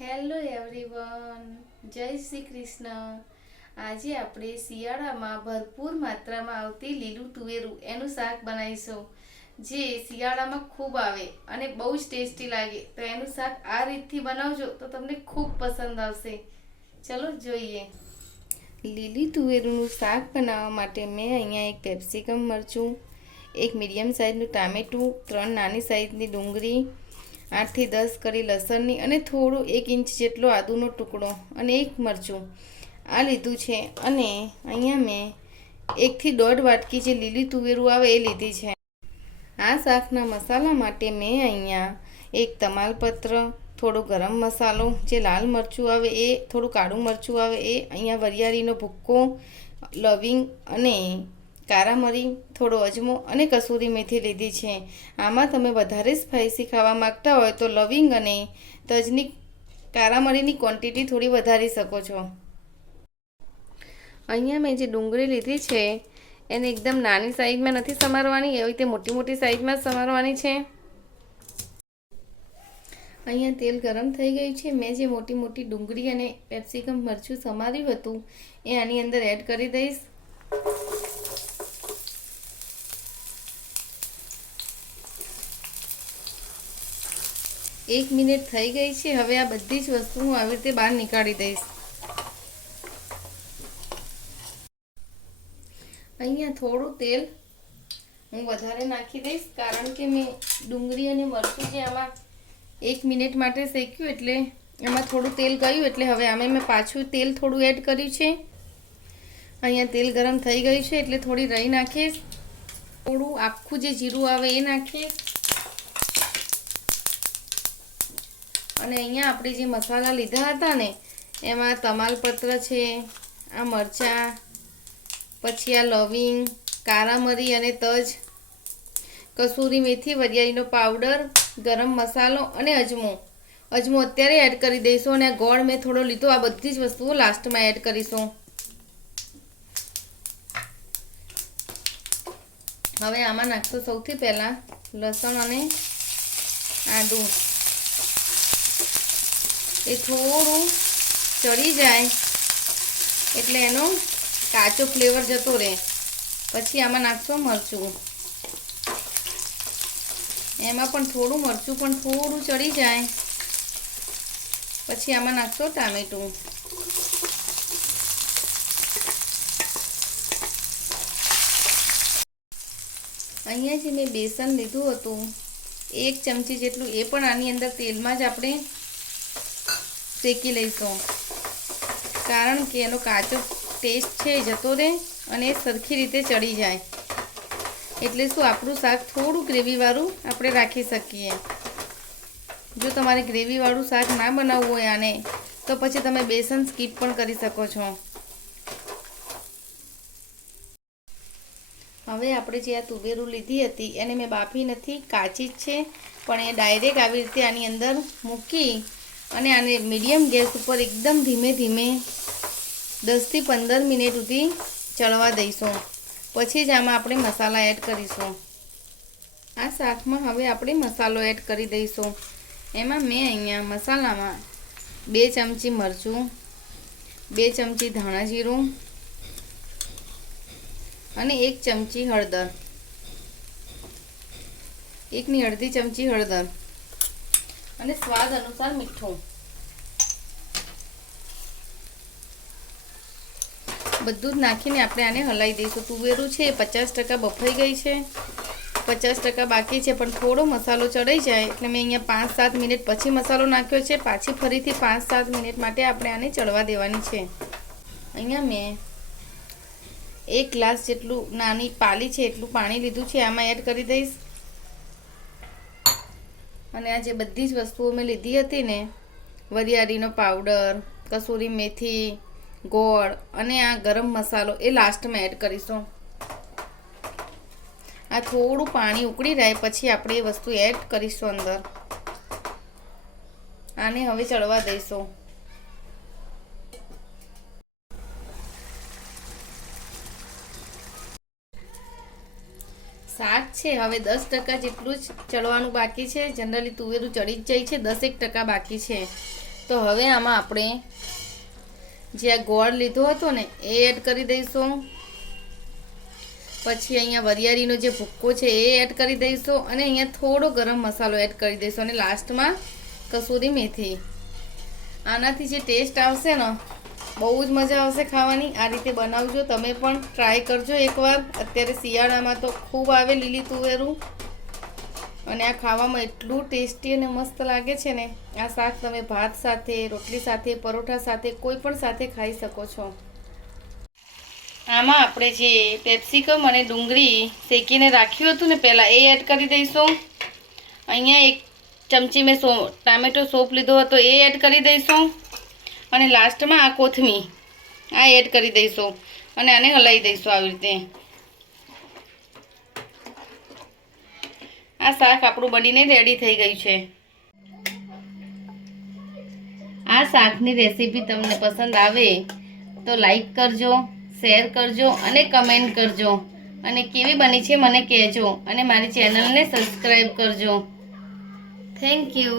Hello everyone જય શ્રી કૃષ્ણ. આજે આપણે શિયાળામાં ભરપૂર માત્રામાં આવતી લીલું તુવેરું એનું શાક બનાવીશું, જે શિયાળામાં ખૂબ આવે અને બહુ જ ટેસ્ટી લાગે. તો એનું શાક આ રીતથી બનાવજો તો તમને ખૂબ પસંદ આવશે. ચલો જોઈએ. લીલી તુવેરનું શાક બનાવવા માટે મેં અહીંયા એક કેપ્સિકમ મરચું, એક મીડિયમ સાઇઝનું ટામેટું, ત્રણ નાની સાઇઝની ડુંગળી આઠથી દસ કરી લસણની અને થોડું એક ઇંચ જેટલો આદુનો ટુકડો અને એક મરચું આ લીધું છે અને અહીંયા મેં એકથી દોઢ વાટકી જે લીલી તુવેરું આવે એ લીધી છે. આ શાકના મસાલા માટે મેં અહીંયા એક તમાલપત્ર, થોડો ગરમ મસાલો, જે લાલ મરચું આવે એ, થોડું કાળું મરચું આવે એ, અહીંયા વરિયાળીનો ભૂક્કો, લવિંગ અને કારા મરી, થોડો અજમો અને કસૂરી મેથી લીધી છે. આમાં તમે વધારે સ્પાઇસી ખાવા માંગતા હોય તો લવિંગ અને તજની કારા મરીની ક્વોન્ટિટી થોડી વધારી શકો છો. અહીંયા મેં જે ડુંગળી લીધી છે, એને એકદમ નાની સાઈઝમાં નથી સમારવાની, એવી રીતે મોટી મોટી સાઈઝમાં સમારવાની છે. અહીંયા તેલ ગરમ થઈ ગયું છે. મેં જે મોટી મોટી ડુંગળી અને પેપ્સિકમ મરચું સમાર્યું હતું, એ આની અંદર એડ કરી દઈશ. એક મિનિટ થઈ ગઈ છે. હવે આ બધી જ વસ્તુ હું આવી રીતે બહાર નીકાળી દઈશ. અહીંયા થોડું તેલ હું વધારે નાખી દઈશ, કારણ કે મેં ડુંગળી અને મરચું જે આમાં એક મિનિટ માટે શેક્યું એટલે એમાં થોડું તેલ ગયું એટલે હવે આમાં મેં પાછું તેલ થોડું એડ કર્યું છે. અહીંયા તેલ ગરમ થઈ ગયું છે એટલે થોડી રહી નાખીશ. થોડું આખું જે જીરું આવે એ નાખીશ. અને અહીંયા આપણે જે મસાલા લીધા હતા ને, એમાં તમાલપત્ર છે, આ મરચાં, પછી આ લવિંગ કારા મરી અને તજ, કસૂરી મેથી, વરિયાળીનો પાવડર, ગરમ મસાલો અને અજમો. અજમો અત્યારે એડ કરી દઈશું અને ગોળ મેં થોડો લીધો, આ બધી જ વસ્તુઓ લાસ્ટમાં એડ કરીશું. હવે આમાં નાખશું સૌથી પહેલાં લસણ અને આદું. એ થોડું ચડી જાય એટલે એનો કાચો ફ્લેવર જતો રહે. પછી આમાં નાખશો મરચું. એમાં પણ થોડું મરચું પણ થોડું ચડી જાય. પછી આમાં નાખશો ટામેટું. અહીંયા જે મેં બેસન લીધું હતું, એક ચમચી જેટલું, એ પણ આની અંદર તેલમાં જ આપણે શેકી લઈશું. કારણ કે એનો કાચો ટેસ્ટ છે જતો રહે અને સરખી રીતે ચડી જાય. એટલે શું, આપણું શાક થોડું ગ્રેવીવાળું આપણે રાખી શકીએ. જો તમારે ગ્રેવીવાળું શાક ના બનાવવું હોય આને, તો પછી તમે બેસન સ્કીપ પણ કરી શકો છો. હવે આપણે જે આ તુવેરું લીધી હતી, એને મેં બાફી નથી, કાચી જ છે. પણ એ ડાયરેક્ટ આવી રીતે આની અંદર મૂકી અને આને મીડિયમ ગેસ ઉપર એકદમ ધીમે ધીમે દસથી પંદર મિનિટ સુધી ચડવા દઈશું. પછી જ આમાં આપણે મસાલા એડ કરીશું. આ શાકમાં હવે આપણે મસાલો એડ કરી દઈશું. એમાં મેં અહીંયા મસાલામાં બે ચમચી મરચું, બે ચમચી ધાણા જીરું અને એક ચમચી હળદર. એકની અડધી ચમચી હળદર. અને સ્વાદ અનુસાર મીઠું. બધું જ નાખીને આપણે આને હલાવી દઈશું. તુવેરું છે એ પચાસ ટકા બફાઈ ગઈ છે. પચાસ ટકા બાકી છે, પણ થોડો મસાલો ચડાઈ જાય એટલે મેં અહીંયા પાંચ સાત મિનિટ પછી મસાલો નાખ્યો છે. પાછી ફરીથી પાંચ સાત મિનિટ માટે આપણે આને ચડવા દેવાની છે. અહીંયા મેં એક ગ્લાસ જેટલું નાની પાલી છે, એટલું પાણી લીધું છે. આમાં એડ કરી દઈશ. અને આ જે બધી જ વસ્તુઓ મેં લીધી હતી ને, વરિયાળીનો પાવડર કસૂરી મેથી, ગોળ અને આ ગરમ મસાલો, એ લાસ્ટમાં એડ કરીશું. આ થોડું પાણી ઉકળી રહે પછી આપણે એ વસ્તુ એડ કરીશું અંદર. આને હવે ચડવા દઈશું. શાક છે, હવે દસ ટકા જેટલું જ ચડવાનું બાકી છે. જનરલી તુવેરું ચડી જ જાય છે, દસેક ટકા બાકી છે. તો હવે આમાં આપણે જે આ ગોળ લીધો હતો ને, એ એડ કરી દઈશું. પછી અહીંયા વરિયાળીનો જે ભૂક્કો છે, એ એડ કરી દઈશું. અને અહીંયા થોડો ગરમ મસાલો એડ કરી દઈશું. અને લાસ્ટમાં કસૂરી મેથી. આનાથી જે ટેસ્ટ આવશે ને બહુ જ મજા આવશે ખાવાની. આ રીતે બનાવજો. તમે પણ ટ્રાય કરજો એકવાર. અત્યારે શિયાળામાં તો ખૂબ આવે લીલી તુવેરું. અને આ ખાવામાં એટલું ટેસ્ટી અને મસ્ત લાગે છે ને. આ શાક તમે ભાત સાથે, રોટલી સાથે, પરોઠા સાથે, કોઈ પણ સાથે ખાઈ શકો છો. આમાં આપણે જે પેપ્સિકમ અને ડુંગળી શેકીને રાખ્યું હતું ને પહેલાં, એ એડ કરી દઈશું. અહીંયા એક ચમચી મેં સો, ટામેટો સોપ લીધો હતો, એ એડ કરી દઈશું. અને લાસ્ટમાં આ કોથમી આ એડ કરી દઈશું અને આને હલાવી દઈશું આવી રીતે. આ શાક આપણું બનીને રેડી થઈ ગયું છે. આ શાકની રેસીપી તમને પસંદ આવે તો લાઈક કરજો શેર કરજો અને કમેન્ટ કરજો. અને કેવી બની છે મને કહેજો અને મારી ચેનલને સબસ્ક્રાઈબ કરજો. Thank you